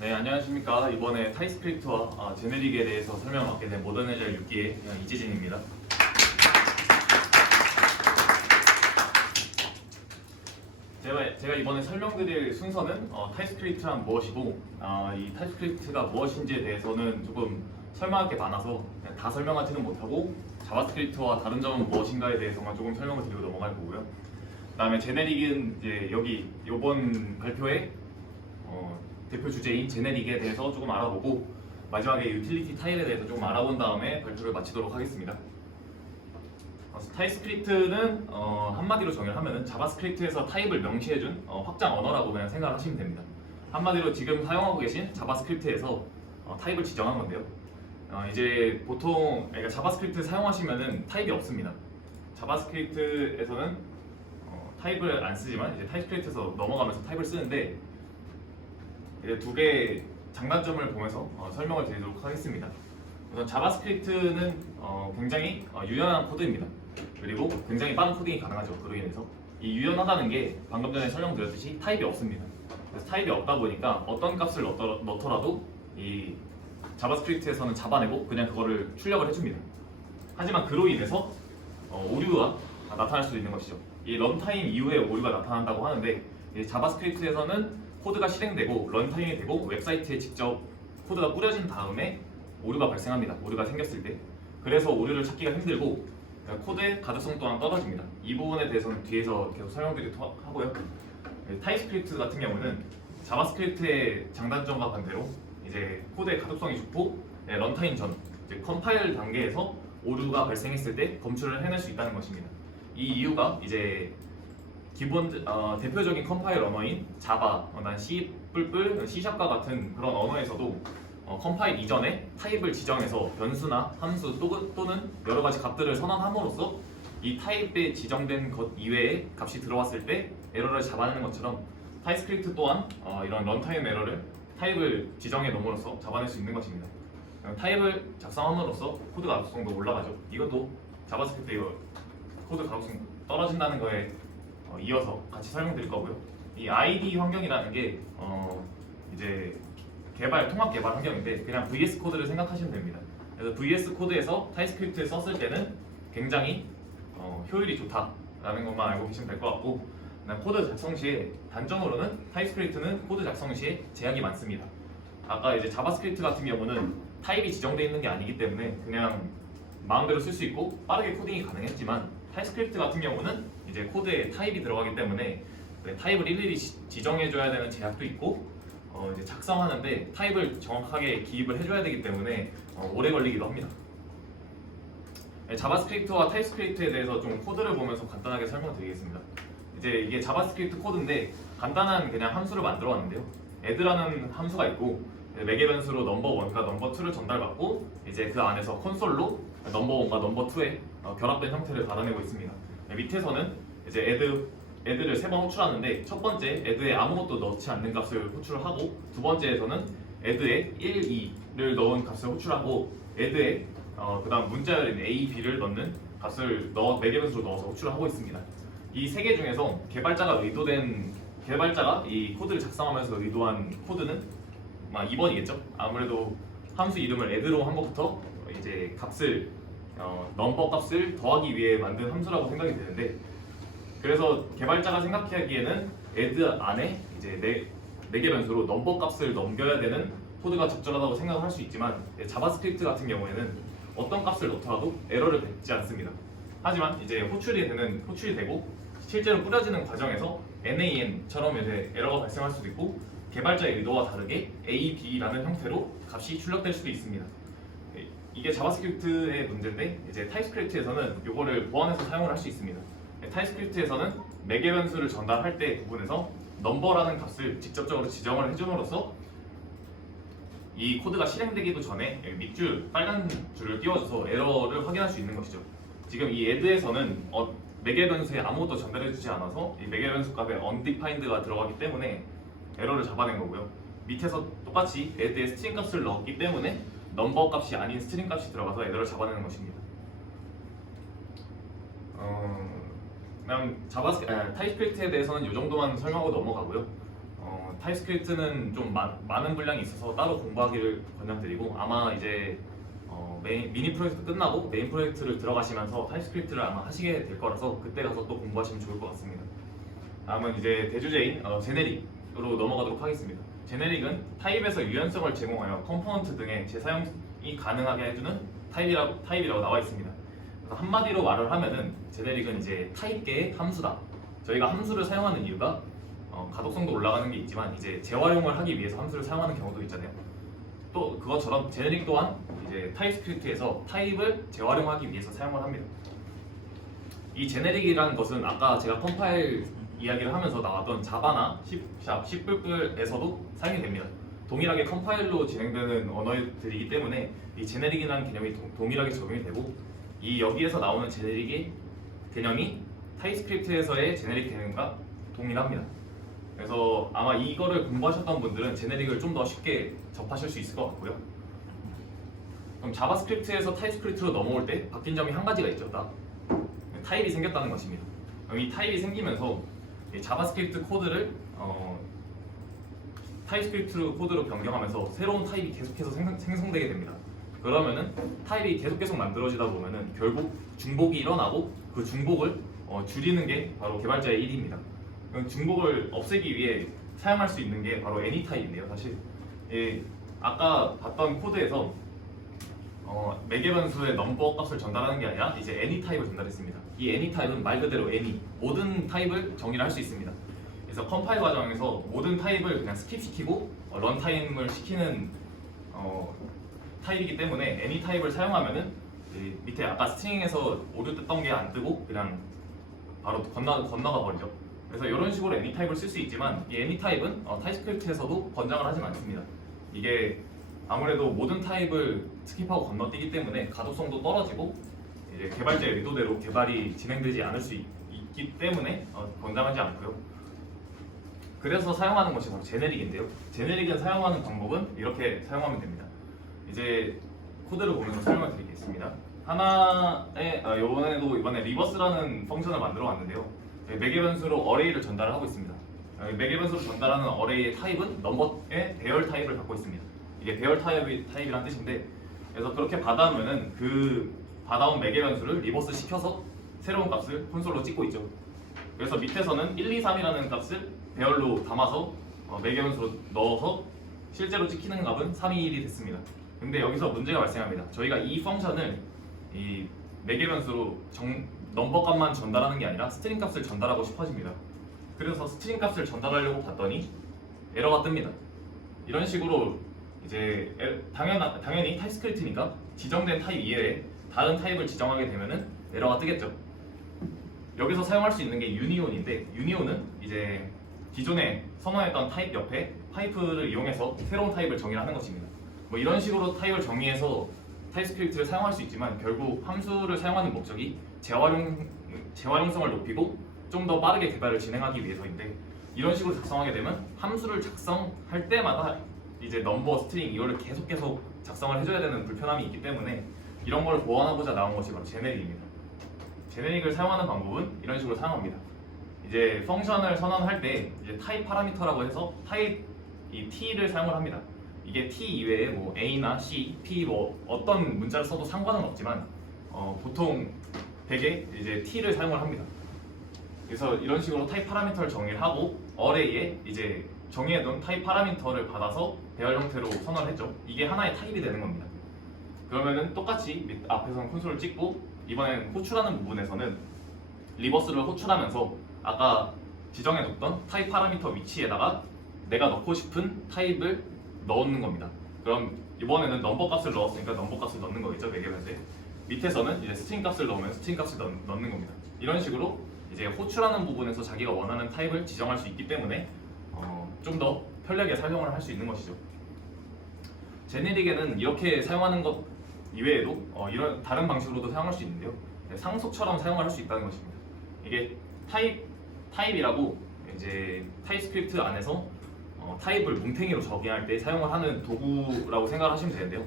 네, 안녕하십니까. 이번에 타입스크립트와 제네릭에 대해서 설명을 받게 된 모던 애절 6기의 이재진입니다. 제가 이번에 설명드릴 순서는 타입스크립트란 무엇이고 이 타입스크립트가 무엇인지에 대해서는 조금 설명할 게 많아서 다 설명하지는 못하고 자바스크립트와 다른 점은 무엇인가에 대해서만 조금 설명을 드리고 넘어갈 거고요. 그다음에 제네릭은 이제 여기 이번 발표에 대표 주제인 제네릭에 대해서 조금 알아보고 마지막에 유틸리티 타입에 대해서 조금 알아본 다음에 발표를 마치도록 하겠습니다. 타입스크립트는 한마디로 정의를 하면은 자바스크립트에서 타입을 명시해준 확장 언어라고 그냥 생각을 하시면 됩니다. 한마디로 지금 사용하고 계신 자바스크립트에서 타입을 지정한 건데요. 이제 보통 그러니까 자바스크립트 사용하시면은 타입이 없습니다. 자바스크립트에서는 타입을 안 쓰지만 이제 타입스크립트에서 넘어가면서 타입을 쓰는데 이제 두 개의 장단점을 보면서 설명을 드리도록 하겠습니다. 우선 자바스크립트는 굉장히 유연한 코드입니다. 그리고 굉장히 빠른 코딩이 가능하죠. 그로 인해서 이 유연하다는 게 방금 전에 설명드렸듯이 타입이 없습니다. 그래서 타입이 없다 보니까 어떤 값을 넣더라도 이 자바스크립트에서는 잡아내고 그냥 그거를 출력을 해줍니다. 하지만 그로 인해서 오류가 나타날 수도 있는 것이죠. 이 런타임 이후에 오류가 나타난다고 하는데 자바스크립트에서는 코드가 실행되고 런타임이 되고 웹사이트에 직접 코드가 뿌려진 다음에 오류가 발생합니다. 오류가 생겼을 때. 그래서 오류를 찾기가 힘들고 코드의 가독성 또한 떨어집니다. 이 부분에 대해서는 뒤에서 계속 설명드리도록 하고요. 타입스크립트 같은 경우는 자바스크립트의 장단점과 반대로 이제 코드의 가독성이 좋고 런타임 전, 이제 컴파일 단계에서 오류가 발생했을 때 검출을 해낼 수 있다는 것입니다. 이 이유가 이제 대표적인 컴파일 언어인 자바, C++, C샵과 같은 그런 언어에서도 컴파일 이전에 타입을 지정해서 변수나 함수 또는 여러 가지 값들을 선언함으로써 이 타입에 지정된 것 이외에 값이 들어왔을 때 에러를 잡아내는 것처럼 타입스크립트 또한 이런 런타임 에러를 타입을 지정해 놓음으로써 잡아낼 수 있는 것입니다. 타입을 작성함으로써 코드 가독성도 올라가죠. 이것도 자바스크립트 코드 가독성 떨어진다는 거에 이어서 같이 설명드릴 거고요. 이 IDE 환경이라는 게 이제 통합 개발 환경인데 그냥 VS 코드를 생각하시면 됩니다. 그래서 VS 코드에서 타입스크립트를 썼을 때는 굉장히 효율이 좋다라는 것만 알고 계시면 될 것 같고, 코드 작성 시에 단점으로는 타입스크립트는 코드 작성 시에 제약이 많습니다. 아까 이제 자바스크립트 같은 경우는 타입이 지정되어 있는 게 아니기 때문에 그냥 마음대로 쓸 수 있고 빠르게 코딩이 가능했지만 타입스크립트 같은 경우는 이제 코드에 타입이 들어가기 때문에 타입을 일일이 지정해줘야 되는 제약도 있고 이제 작성하는데 타입을 정확하게 기입을 해줘야 되기 때문에 오래 걸리기도 합니다. 자바스크립트와 타입스크립트에 대해서 좀 코드를 보면서 간단하게 설명드리겠습니다. 이제 이게 자바스크립트 코드인데 간단한 그냥 함수를 만들어 왔는데요. add라는 함수가 있고 매개 변수로 넘버1과 넘버2를 전달받고 이제 그 안에서 콘솔로 넘버1과 넘버2의 결합된 형태를 받아내고 있습니다. 밑에서는 이제 add를 3번 호출하는데 첫 번째 add에 아무것도 넣지 않는 값을 호출을 하고 두 번째에서는 add에 1, 2를 넣은 값을 호출하고 add에 그 다음 문자열인 a, b를 넣는 값을 매개 변수로 넣어서 호출을 하고 있습니다. 이 세 개 중에서 개발자가 이 코드를 작성하면서 의도한 코드는 2번이겠죠. 아무래도 함수 이름을 add로 한 것부터 이제 넘버 값을 더하기 위해 만든 함수라고 생각이 되는데, 그래서 개발자가 생각하기에는 add 안에 이제 매개 변수로 넘버 값을 넘겨야 되는 코드가 적절하다고 생각을 할 수 있지만 자바스크립트 같은 경우에는 어떤 값을 넣더라도 에러를 뱉지 않습니다. 하지만 이제 호출이 되고 실제로 뿌려지는 과정에서 NAN처럼 이제 에러가 발생할 수도 있고 개발자의 의도와 다르게 A, B라는 형태로 값이 출력될 수도 있습니다. 이게 자바스크립트의 문제인데 이제 타입스크립트에서는 이거를 보완해서 사용을 할 수 있습니다. 타입스크립트에서는 매개 변수를 전달할 때 부분에서 넘버라는 값을 직접적으로 지정을 해줌으로써 이 코드가 실행되기도 전에 밑줄 빨간 줄을 띄워줘서 에러를 확인할 수 있는 것이죠. 지금 이 add에서는 매개 변수에 아무것도 전달해주지 않아서 이 매개 변수 값에 undefined가 들어가기 때문에 에러를 잡아낸 거고요. 밑에서 똑같이 add에 스트링 값을 넣었기 때문에 넘버 값이 아닌 스트링 값이 들어가서 에러를 잡아내는 것입니다. 그다음 타입스크립트에 대해서는 이 정도만 설명하고 넘어가고요. 타입스크립트는 좀 많은 분량이 있어서 따로 공부하기를 권장드리고 아마 이제 미니 프로젝트 끝나고 메인 프로젝트를 들어가시면서 타입스크립트를 아마 하시게 될 거라서 그때 가서 또 공부하시면 좋을 것 같습니다. 다음은 이제 대주제인 제네릭으로 넘어가도록 하겠습니다. 제네릭은 타입에서 유연성을 제공하여 컴포넌트 등의 재사용이 가능하게 해주는 타입이라고 나와 있습니다. 그래서 한마디로 말을 하면은 제네릭은 이제 타입계의 함수다. 저희가 함수를 사용하는 이유가 가독성도 올라가는 게 있지만 이제 재활용을 하기 위해서 함수를 사용하는 경우도 있잖아요. 또 그것처럼 제네릭 또한 이제 타입스크립트에서 타입을 재활용하기 위해서 사용을 합니다. 이 제네릭이라는 것은 아까 제가 컴파일 이야기를 하면서 나왔던 자바나 C#, C++에서도 사용이 됩니다. 동일하게 컴파일로 진행되는 언어들이기 때문에 이 제네릭이라는 개념이 동일하게 적용이 되고 이 여기에서 나오는 제네릭의 개념이 타입스크립트에서의 제네릭 개념과 동일합니다. 그래서 아마 이거를 공부하셨던 분들은 제네릭을 좀 더 쉽게 접하실 수 있을 것 같고요. 그럼 자바스크립트에서 타입스크립트로 넘어올 때 바뀐 점이 한 가지가 있죠. 타입이 생겼다는 것입니다. 그럼 이 타입이 생기면서 이 자바스크립트 코드를 타입스크립트 코드로 변경하면서 새로운 타입이 계속해서 생성되게 됩니다. 그러면은 타입이 계속 만들어지다 보면은 결국 중복이 일어나고 그 중복을 줄이는 게 바로 개발자의 일입니다. 중복을 없애기 위해 사용할 수 있는 게 바로 any 타입인데요. 사실 아까 봤던 코드에서 매개 변수의 넘버 값을 전달하는 게 아니라 이제 any 타입을 전달했습니다. 이 any 타입은 말 그대로 any 모든 타입을 정의를 할 수 있습니다. 그래서 컴파일 과정에서 모든 타입을 그냥 스킵시키고 런타임을 시키는 타입이기 때문에 any 타입을 사용하면은 밑에 아까 스트링에서 오류 떴던 게 안 뜨고 그냥 바로 건너가 버리죠. 그래서 이런 식으로 any 타입을 쓸 수 있지만 이 any 타입은 타입스크립트에서도 권장을 하진 않습니다. 이게 아무래도 모든 타입을 스킵하고 건너뛰기 때문에 가독성도 떨어지고 이제 개발자의 의도대로 개발이 진행되지 않을 수 있기 때문에 권장하지 않고요. 그래서 사용하는 것이 바로 제네릭인데요. 제네릭은 사용하는 방법은 이렇게 사용하면 됩니다. 이제 코드를 보면서 설명을 드리겠습니다. 이번에 리버스라는 펑션을 만들어 왔는데요. 매개 변수로 어레이를 전달을 하고 있습니다. 매개 변수로 전달하는 어레이의 타입은 넘버의 배열 타입을 갖고 있습니다. 이게 배열 타입이란 뜻인데, 그래서 그렇게 받아오면은 그 받아온 매개 변수를 리버스 시켜서 새로운 값을 콘솔로 찍고 있죠. 그래서 밑에서는 1, 2, 3이라는 값을 배열로 담아서 매개 변수로 넣어서 실제로 찍히는 값은 3, 2, 1이 됐습니다. 근데 여기서 문제가 발생합니다. 저희가 이 펑션을 이 매개 변수로 넘버 값만 전달하는 게 아니라 스트링 값을 전달하고 싶어집니다. 그래서 스트링 값을 전달하려고 봤더니 에러가 뜹니다. 이런 식으로 이제 당연히 타입스크립트니까 지정된 타입 이외에 다른 타입을 지정하게 되면은 에러가 뜨겠죠. 여기서 사용할 수 있는 게 유니온인데, 유니온은 이제 기존에 선언했던 타입 옆에 파이프를 이용해서 새로운 타입을 정의하는 것입니다. 뭐 이런 식으로 타입을 정의해서 타입스크립트를 사용할 수 있지만 결국 함수를 사용하는 목적이 재활용성을 높이고 좀 더 빠르게 개발을 진행하기 위해서인데, 이런 식으로 작성하게 되면 함수를 작성할 때마다 이제 넘버, 스트링 이거를 계속 작성을 해줘야 되는 불편함이 있기 때문에 이런 걸 보완하고자 나온 것이 바로 제네릭입니다. 제네릭을 사용하는 방법은 이런 식으로 사용합니다. 이제 펑션을 선언할 때 이제 타입 파라미터라고 해서 타입 이 t를 사용을 합니다. 이게 t 이외에 뭐 a나 c, p 뭐 어떤 문자를 써도 상관은 없지만 보통 대개 이제 t를 사용을 합니다. 그래서 이런 식으로 타입 파라미터를 정의를 하고 어레이에 이제 정의해둔 타입 파라미터를 받아서 배열 형태로 선언을 했죠. 이게 하나의 타입이 되는 겁니다. 그러면은 똑같이 앞에서는 콘솔을 찍고 이번엔 호출하는 부분에서는 리버스를 호출하면서 아까 지정해뒀던 타입 파라미터 위치에다가 내가 넣고 싶은 타입을 넣는 겁니다. 그럼 이번에는 넘버 값을 넣었으니까 넘버 값을 넣는 거겠죠, 매개 변수에. 밑에서는 이제 스트링 값을 넣으면 스트링 값을 넣는 겁니다. 이런 식으로 이제 호출하는 부분에서 자기가 원하는 타입을 지정할 수 있기 때문에 좀 더 편리하게 사용을 할 수 있는 것이죠. 제네릭에는 이렇게 사용하는 것 이외에도 이런 다른 방식으로도 사용할 수 있는데요. 상속처럼 사용을 할 수 있다는 것입니다. 이게 타입이라고 이제 타입스크립트 안에서 타입을 뭉탱이로 정의할 때 사용을 하는 도구라고 생각을 하시면 되는데요.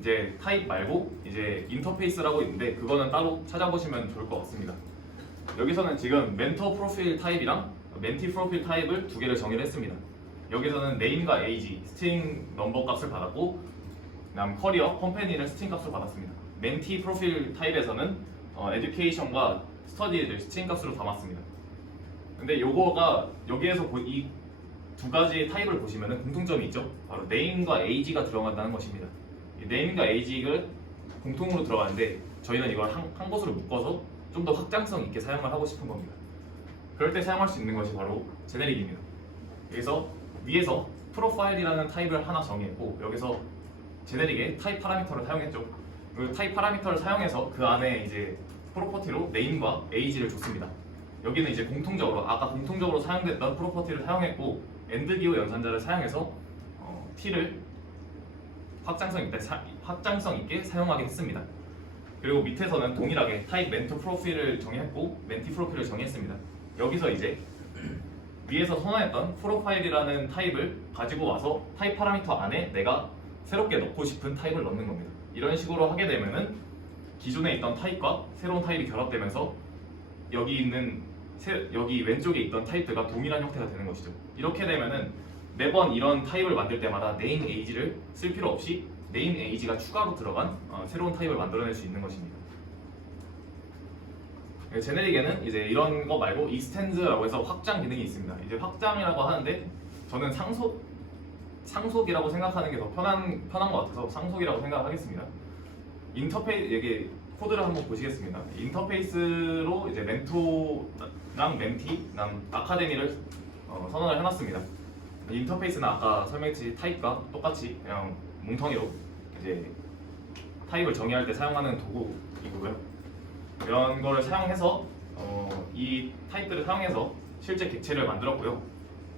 이제 타입 말고 이제 인터페이스라고 있는데 그거는 따로 찾아보시면 좋을 것 같습니다. 여기서는 지금 멘터 프로필 타입이랑 멘티 프로필 타입을 두 개를 정의를 했습니다. 여기서는 네임과 에이지, 스트링 넘버 값을 받았고, 그다음 커리어, 컴퍼니를 스트링 값으로 받았습니다. 멘티 프로필 타입에서는 에듀케이션과 스터디를 스트링 값으로 담았습니다. 근데 요거가 여기에서 이 두 가지 타입을 보시면은 공통점이 있죠. 바로 네임과 에이지가 들어간다는 것입니다. 이 네임과 에이지를 공통으로 들어가는데 저희는 이걸 한 곳으로 묶어서 좀 더 확장성 있게 사용을 하고 싶은 겁니다. 그럴 때 사용할 수 있는 것이 바로 제네릭입니다. 여기서 위에서 프로파일이라는 타입을 하나 정의했고, 여기서 제네릭의 타입 파라미터를 사용했죠. 그 타입 파라미터를 사용해서 그 안에 이제 프로퍼티로 네임과 에이지를 줬습니다. 여기는 이제 아까 공통적으로 사용됐던 프로퍼티를 사용했고, 엔드 기호 연산자를 사용해서 t를 확장성 있게 사용하게 했습니다. 그리고 밑에서는 동일하게 타입 멘토 프로필을 정의했고, 멘티 프로필을 정의했습니다. 여기서 이제 위에서 선언했던 프로파일이라는 타입을 가지고 와서 타입 파라미터 안에 내가 새롭게 넣고 싶은 타입을 넣는 겁니다. 이런 식으로 하게 되면은 기존에 있던 타입과 새로운 타입이 결합되면서 여기 왼쪽에 있던 타입들과 동일한 형태가 되는 것이죠. 이렇게 되면은 매번 이런 타입을 만들 때마다 네임 에이지를 쓸 필요 없이 네임 에이지가 추가로 들어간 새로운 타입을 만들어낼 수 있는 것입니다. 제네릭에는 이제 이런 거 말고 익스텐드라고 해서 확장 기능이 있습니다. 이제 확장이라고 하는데 저는 상속이라고 생각하는 게 더 편한 것 같아서 상속이라고 생각하겠습니다. 이게 코드를 한번 보시겠습니다. 인터페이스로 이제 멘토랑 멘티, 아카데미를 선언을 해놨습니다. 인터페이스는 아까 설명했듯이 타입과 똑같이 그냥 뭉텅이로 이제 타입을 정의할 때 사용하는 도구이고요. 이런 거를 사용해서 이 타입들을 사용해서 실제 객체를 만들었고요.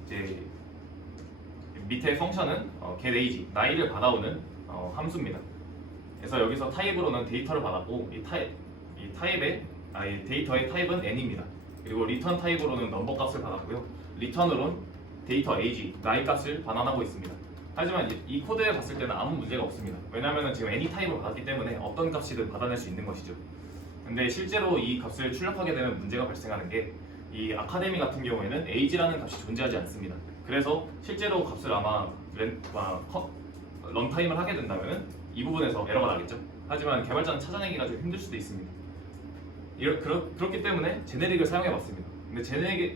이제 밑에 펑션은 getAge, 나이를 받아오는 함수입니다. 그래서 여기서 타입으로는 데이터를 받았고, 이 데이터의 타입은 n입니다. 그리고 리턴 타입으로는 넘버 값을 받았고요. 리턴으로는 데이터 age, 나이 값을 반환하고 있습니다. 하지만 이 코드에 봤을 때는 아무 문제가 없습니다. 왜냐하면 지금 any 타입을 받았기 때문에 어떤 값이든 받아낼 수 있는 것이죠. 근데 실제로 이 값을 출력하게 되면 문제가 발생하는 게, 이 아카데미 같은 경우에는 age라는 값이 존재하지 않습니다. 그래서 실제로 값을 아마 런타임을 하게 된다면 이 부분에서 에러가 나겠죠. 하지만 개발자는 찾아내기가 좀 힘들 수도 있습니다. 그렇기 때문에 제네릭을 사용해봤습니다. 근데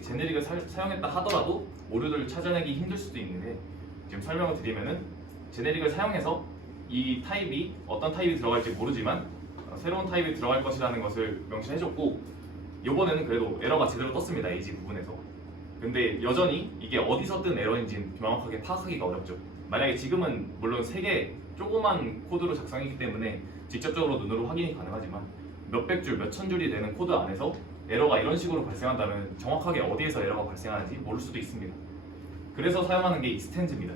제네릭을 사용했다 하더라도 오류를 찾아내기 힘들 수도 있는데, 지금 설명을 드리면은 제네릭을 사용해서 이 타입이 어떤 타입이 들어갈지 모르지만 새로운 타입이 들어갈 것이라는 것을 명시해줬고, 이번에는 그래도 에러가 제대로 떴습니다. 에이지 부분에서. 근데 여전히 이게 어디서 뜬 에러인지 명확하게 파악하기가 어렵죠. 만약에 지금은 물론 3개 조그만 코드로 작성했기 때문에 직접적으로 눈으로 확인이 가능하지만 몇백 줄, 몇천 줄이 되는 코드 안에서 에러가 이런 식으로 발생한다면 정확하게 어디에서 에러가 발생하는지 모를 수도 있습니다. 그래서 사용하는 게 익스텐즈입니다.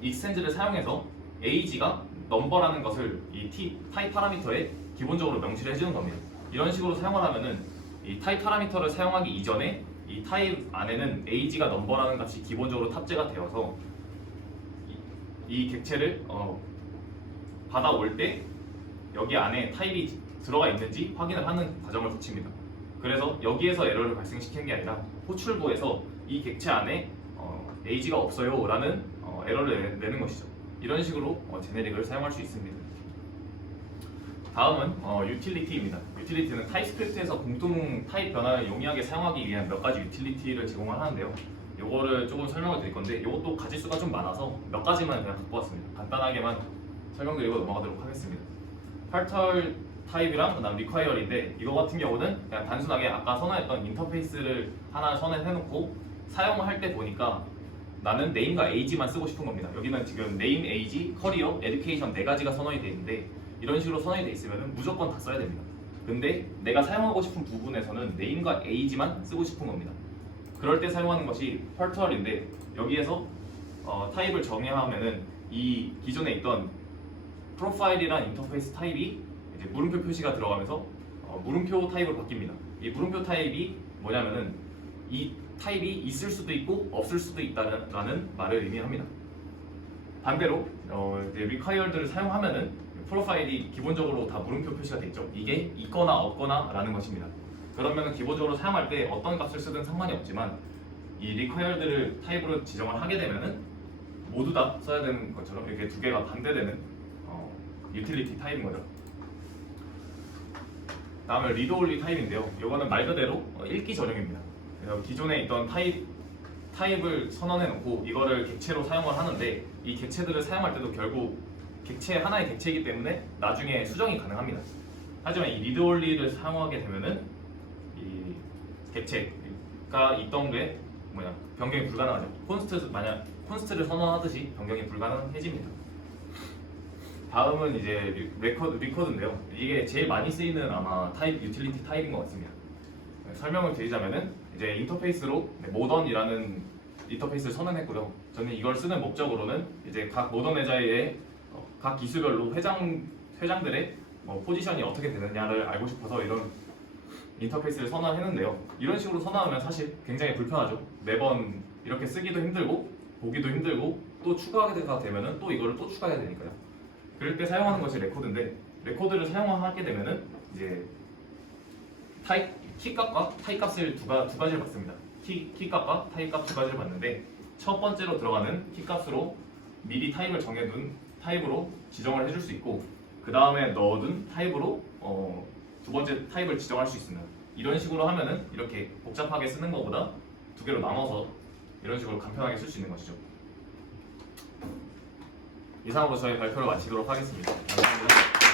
익스텐즈를 사용해서 age가 넘버라는 것을 이 타입 파라미터에 기본적으로 명시를 해주는 겁니다. 이런 식으로 사용을 하면은 이 타입 파라미터를 사용하기 이전에 이 타입 안에는 age가 넘버라는 값이 기본적으로 탑재가 되어서 이 객체를 받아올 때 여기 안에 타입이 들어가 있는지 확인을 하는 과정을 거칩니다. 그래서 여기에서 에러를 발생시키는 게 아니라 호출부에서 이 객체 안에 age가 없어요 라는 에러를 내는 것이죠. 이런 식으로 제네릭을 사용할 수 있습니다. 다음은 유틸리티입니다. 유틸리티는 타입스크립트에서 공통 타입 변화를 용이하게 사용하기 위한 몇 가지 유틸리티를 제공을 하는데요. 요거를 조금 설명을 드릴 건데, 이것도 가지 수가 좀 많아서 몇 가지만 그냥 갖고 왔습니다. 간단하게만 설명드리고 넘어가도록 하겠습니다. 팔털 타입이랑 그다음 require인데, 이거 같은 경우는 그냥 단순하게 아까 선언했던 인터페이스를 하나 선언해놓고 사용을 할 때 보니까 나는 name과 age만 쓰고 싶은 겁니다. 여기는 지금 name, age, career, education 4가지가 선언이 되어 있는데, 이런 식으로 선언이 되어 있으면 무조건 다 써야 됩니다. 근데 내가 사용하고 싶은 부분에서는 name과 age만 쓰고 싶은 겁니다. 그럴 때 사용하는 것이 팔털인데, 여기에서 타입을 정의하면은 이 기존에 있던 프로파일이란 인터페이스 타입이 이제 물음표 표시가 들어가면서 물음표 타입으로 바뀝니다. 이 물음표 타입이 뭐냐면은 이 타입이 있을 수도 있고 없을 수도 있다는 말을 의미합니다. 반대로 이제 required를 사용하면은 프로파일이 기본적으로 다 물음표 표시가 되어 있죠. 이게 있거나 없거나 라는 것입니다. 그러면 기본적으로 사용할 때 어떤 값을 쓰든 상관이 없지만 이 required를 타입으로 지정을 하게 되면은 모두 다 써야 되는 것처럼 이렇게 두 개가 반대되는 유틸리티 타입인 거죠. 다음은 read only 타입인데요. 이거는 말 그대로 읽기 전용입니다. 그래서 기존에 있던 타입을 선언해 놓고 이거를 객체로 사용을 하는데 이 객체들을 사용할 때도 결국 하나의 객체이기 때문에 나중에 수정이 가능합니다. 하지만 이 read only를 사용하게 되면은 이 객체가 있던 게 변경이 불가능하죠. 콘스트를 선언하듯이 변경이 불가능해집니다. 다음은 이제 리코드인데요. 이게 제일 많이 쓰이는 아마 타입 유틸리티 타입인 것 같습니다. 설명을 드리자면은 이제 인터페이스로 모던이라는 인터페이스를 선언했고요. 저는 이걸 쓰는 목적으로는 이제 각 모던 에자일의 각 기술별로 회장들의 포지션이 어떻게 되느냐를 알고 싶어서 이런 인터페이스를 선언했는데요. 이런 식으로 선언하면 사실 굉장히 불편하죠. 매번 이렇게 쓰기도 힘들고 보기도 힘들고 또 추가가 되면은 또 이거를 또 추가해야 되니까요. 그럴 때 사용하는 것이 레코드인데 레코드를 사용하게 되면은 이제 키값과 타입값을 두 가지를 받습니다. 키값과 타입값 두 가지를 받는데 첫 번째로 들어가는 키값으로 미리 타입을 정해둔 타입으로 지정을 해줄 수 있고 그 다음에 넣어둔 타입으로 두 번째 타입을 지정할 수 있습니다. 이런 식으로 하면은 이렇게 복잡하게 쓰는 것보다 두 개로 나눠서 이런 식으로 간편하게 쓸 수 있는 것이죠. 이상으로 저희 발표를 마치도록 하겠습니다. 감사합니다.